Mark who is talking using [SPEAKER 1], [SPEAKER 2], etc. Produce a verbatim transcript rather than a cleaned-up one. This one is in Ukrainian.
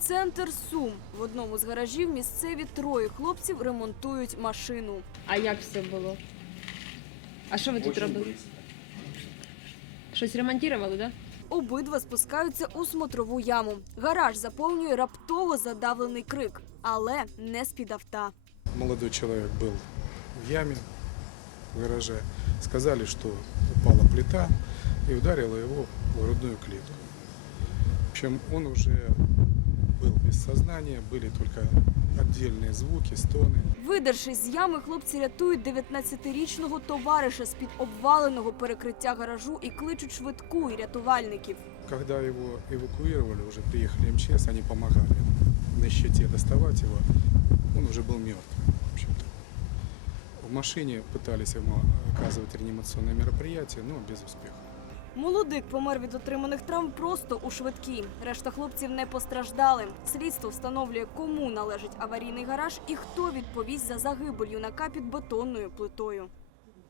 [SPEAKER 1] Центр Сум. В одному з гаражів місцеві троє хлопців ремонтують машину.
[SPEAKER 2] А як все було? А що ви тут робили? Щось ремонтували, так?
[SPEAKER 1] Обидва спускаються у смотрову яму. Гараж заповнює раптово задавлений крик, але не з-під авто.
[SPEAKER 3] Молодой человек был в яме, в гараже. Сказали, что упала плита и ударила его в грудную клетку. В общем, он уже был без сознания, были только отдельные звуки, стоны.
[SPEAKER 1] Видершись з ями, хлопці рятують дев'ятнадцятирічного товариша з-під обваленого перекриття гаражу і кличуть швидку і рятувальників.
[SPEAKER 3] Когда его эвакуировали, уже приехали эм че эс, они помогали на щите доставать его, он уже был мертв. В общем-то. В машине пытались ему оказывать реанимационное мероприятие, но без успеха.
[SPEAKER 1] Молодик помер від отриманих травм просто у швидкій. Решта хлопців не постраждали. Слідство встановлює, кому належить аварійний гараж і хто відповість за загибель юнака під бетонною плитою.